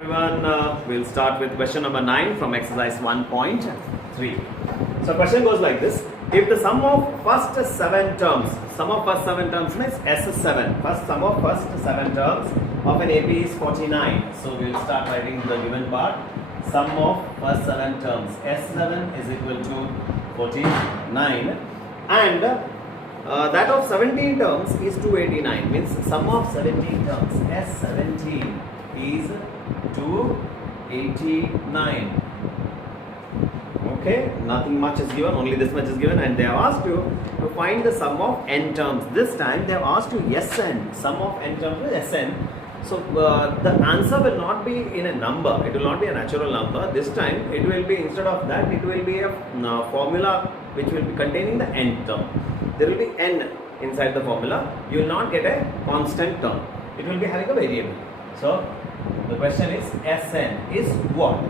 Everyone, we'll start with question number 9 from exercise 1.3. So question goes like this. If the sum of first 7 terms, means S7, sum of first 7 terms of an AP is 49. So we'll start writing the given part. Sum of first 7 terms, S7 is equal to 49, and that of 17 terms is 289, means sum of 17 terms, S17 is 289. Okay, nothing much is given, only this much is given, and they have asked you to find the sum of n terms. This time they have asked you Sn, sum of n terms is Sn. So the answer will not be in a number, it will not be a natural number. This time it will be, instead of that, it will be a formula which will be containing the n term. There will be n inside the formula. You will not get a constant term, it will be having a variable. So the question is Sn is what?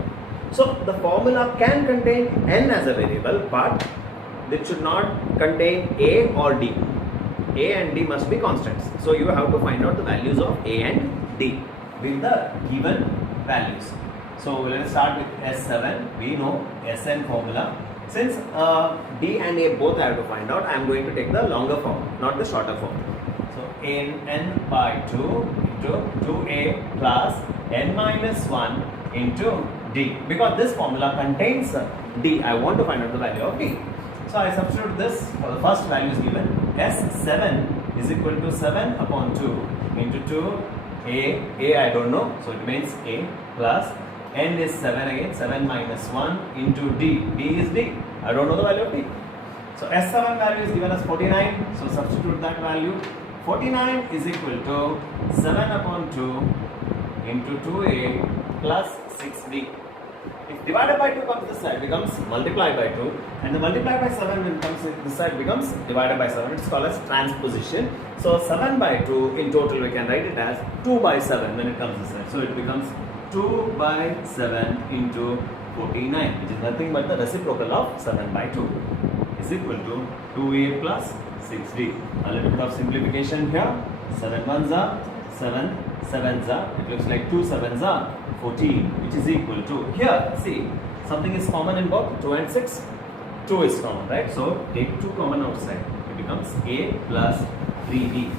So the formula can contain n as a variable, but it should not contain a or d. A and d must be constants. So you have to find out the values of a and d with the given values. So let us start with S7. We know Sn formula. Since d and a both I have to find out, I am going to take the longer form, not the shorter form. So n by 2 into 2a plus n minus 1 into d. Because this formula contains d, I want to find out the value of d. So I substitute this for the first values given. S7 is equal to 7 upon 2 into 2a. A I don't know, so it means a plus n is 7 again, 7 minus 1 into d. D is d. I don't know the value of d. So S7 value is given as 49. So substitute that value. 49 is equal to 7 upon 2 into 2a plus 6b. If divided by 2 comes this side, becomes multiplied by 2, and the multiplied by 7 when it comes this side becomes divided by 7. It's called as transposition. So 7 by 2 in total we can write it as 2 by 7 when it comes this side. So it becomes 2 by 7 into 49, which is nothing but the reciprocal of 7 by 2 is equal to 2a plus 6d. A little bit of simplification here. 7 ones are 7, 7s are, it looks like 2 7s are 14, which is equal to, here see, something is common in both 2 and 6. 2 is common, right? So take 2 common outside, it becomes a plus 3d.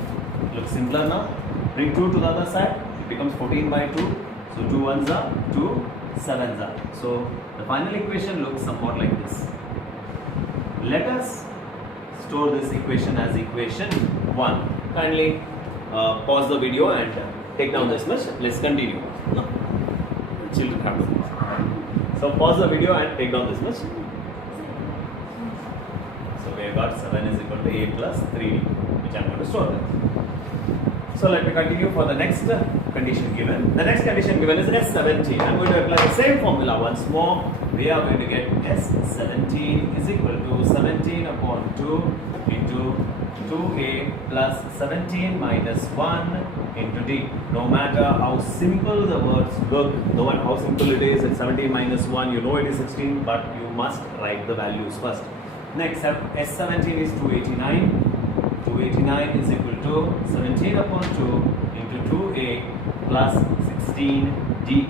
Looks simpler now. Bring 2 to the other side, it becomes 14 by 2. So 2 1s are 2 7s are. So the final equation looks somewhat like this. Let us store this equation as equation 1. Kindly pause the video and take down this much. Let's continue. No. Children have to. So pause the video and take down this much. So we have got 7 is equal to a plus 3d, which I am going to store there. So let me continue for the next condition given. The next condition given is S17. I am going to apply the same formula once more. We are going to get S17 is equal to 17 upon 2 into 2a plus 17 minus 1 into d. No matter how simple the words look, no matter how simple it is, it's 17 minus 1, you know it is 16, but you must write the values first. Next, S17 is 289. 289 is equal to 17 upon 2 into 2a plus 16d.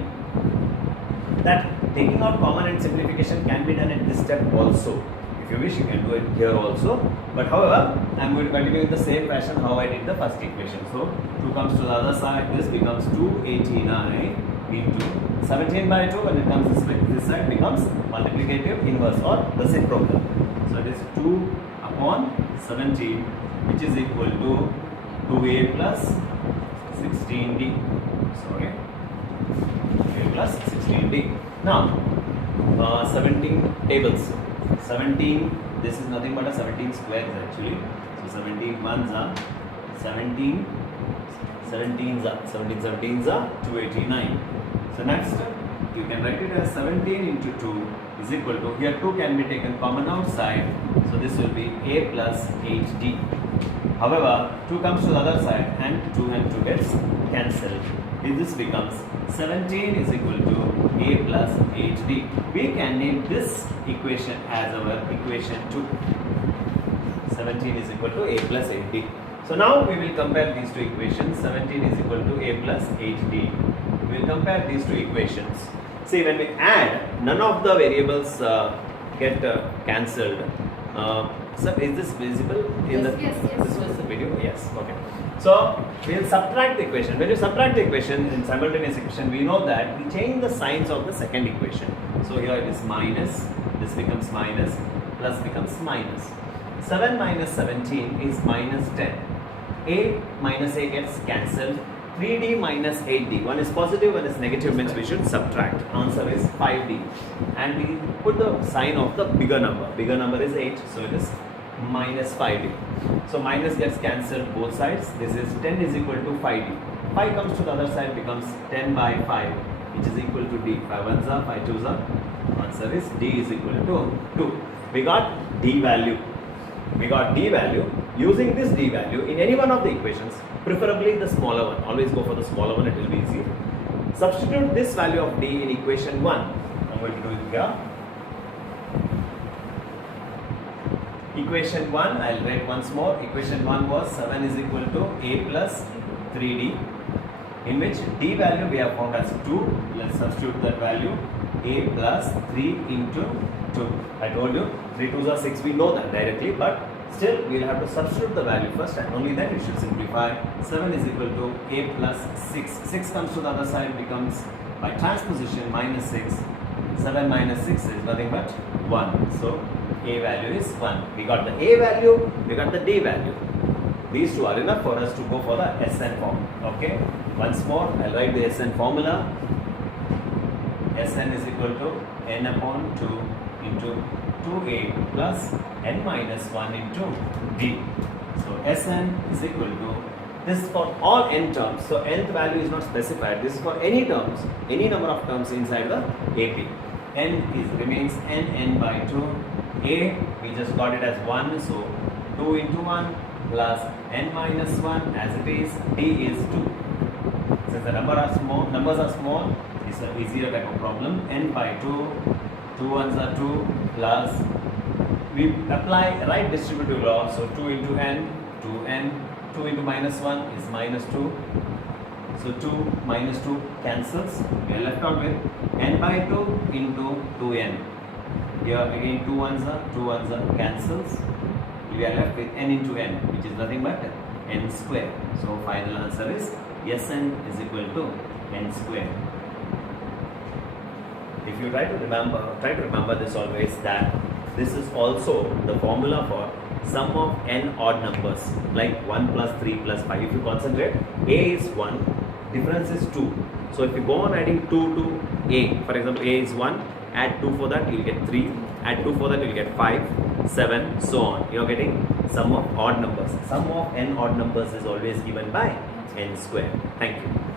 That taking out common and simplification can be done at this step also. If you wish, you can do it here also. But however, I am going to continue in the same fashion how I did the first equation. So 2 comes to the other side, this becomes 289 into 17 by 2. When it comes this side becomes multiplicative inverse or reciprocal. So it is 2 upon 17, which is equal to 2a plus 16d. Sorry, 2a plus 16d. Now 17 tables. 17, this is nothing but a 17 squares actually. So 17 ones are 17, 17s are 289. So next you can write it as 17 into 2 is equal to, here 2 can be taken common outside, so this will be a plus 8d. However, 2 comes to the other side and 2 gets cancelled. This becomes 17 is equal to a plus 8d. We can name this equation as our equation 2. 17 is equal to a plus 8d. So now we will compare these two equations. 17 is equal to a plus 8d. We will compare these two equations. See, when we add, none of the variables get cancelled. So is this visible in Yes. this was the video? Yes. Okay. So we will subtract the equation. When you subtract the equation in simultaneous equation, we know that we change the signs of the second equation. So here it is minus, this becomes minus, plus becomes minus. 7 minus 17 is minus 10. A minus A gets cancelled. 3D minus 8D. One is positive, one is negative, means we should subtract. Answer is 5D. And we put the sign of the bigger number. Bigger number is 8, so it is minus 5D. So minus gets cancelled both sides. This is 10 is equal to 5D. 5 comes to the other side, becomes 10 by 5, which is equal to D. 5 ones are, 5 twos are. Answer is D is equal to 2. We got D value. We got D value. Using this D value in any one of the equations, preferably the smaller one. Always go for the smaller one, it will be easy. Substitute this value of D in equation 1. I'm going to do it here. Equation 1, I'll write once more. Equation 1 was 7 is equal to A plus 3D, in which D value we have found as 2. Let's substitute that value. A plus 3 into 2. I told you 3 2s are 6, we know that directly, but still we will have to substitute the value first and only then we should simplify. 7 is equal to A plus 6. 6 comes to the other side, becomes by transposition minus 6. 7 minus 6 is nothing but 1. So A value is 1. We got the A value, we got the D value. These two are enough for us to go for the SN form. Okay. Once more, I'll write the SN formula. Sn is equal to n upon 2 into 2a plus n minus 1 into d. So Sn is equal to, this is for all n terms. So nth value is not specified. This is for any terms, any number of terms inside the AP. N remains n by 2. A, we just got it as 1. So 2 into 1 plus n minus 1 as it is. D is 2. Since the numbers are small, it's an easier type of problem. N by 2, 2 ones are 2 plus, we apply right distributive law. So 2 into n, 2n, 2 into minus 1 is minus 2. So 2 minus 2 cancels. We are left out with n by 2 into 2n. Here again 2 ones are cancels. We are left with n into n, which is nothing but n square. So final answer is Sn is equal to n square. If you try to remember this always, that this is also the formula for sum of n odd numbers, like 1 plus 3 plus 5. If you concentrate, A is 1, difference is 2. So if you go on adding 2 to A, for example, A is 1, add 2 for that, you will get 3, add 2 for that, you will get 5, 7, so on. You are getting sum of odd numbers. Sum of n odd numbers is always given by n square. Thank you.